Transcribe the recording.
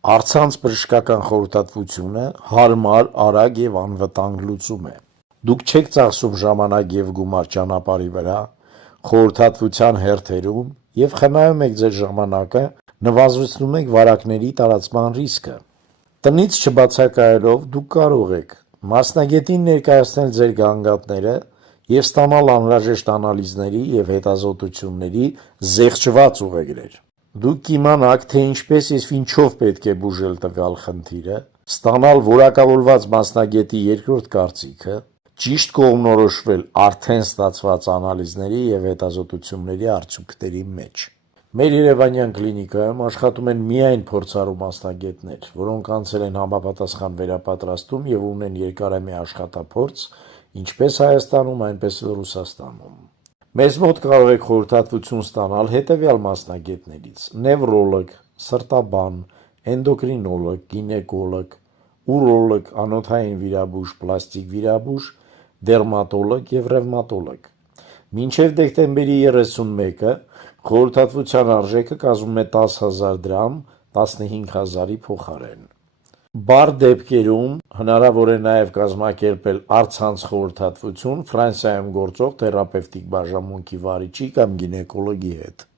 Առցանց բժշկական խորհրդատվությունը հարմար, արագ և անվտանգ լուծում է։ Դուք չեք ծախսում ժամանակ և գումար ճանապարհի վրա, խորհրդատվության հերթերում և խնայում եք ձեր ժամանակը, նվազեցնում եք վարակների տարածման ռիսկը։ Տնից չբացակայելով դուք կարող եք մասնագետին ներկայացնել ձեր գանգատները և ստանալ անհրաժեշտ անալիզների և հետազոտությունների զեղչված ուղեգրեր։ Դուք կիմանաք, թե ինչպես և ինչով պետք է բուժել տվյալ խնդիրը, ստանալ որակավորված մասնագետի երկրորդ կարծիքը, ճիշտ կողմնորոշվել արդեն ստացված անալիզների և հետազոտությունների արդյունքների մեջ։ Մեր երևանյան կլինիկայում աշխատում են միայն փորձառու մասնագետներ, որոնք անցել են համապատասխան վերապատրաստում և ունեն երկարամյա աշխատափորձ ինչպես Հայաստանում, այնպես էլ Ռուսաստանում։ Մեզ մոտ կարող եք խորհրդատվություն ստանալ հետևյալ մասնագետներից՝ նևրոլոգ, սրտաբան, էնդոկրինոլոգ, գինեկոլոգ, ուրոլոգ, անոթային վիրաբույժ, պլաստիկ վիրաբույժ, դերմատոլոգ և ռևմատոլոգ։ Մինչև դեկտեմբերի 31-ը խորհրդատվության արժեքը կազմում է 10,000 դրամ 15,000-ի փոխարեն։ Բարդ դեպքերում հնարավոր է նաև կազմակերպել առցանց խորհրդատվություն Ֆրանսիայում գործող թերապևտիկ բաժանմունքի վարիչի կամ գինեկոլոգի հետ։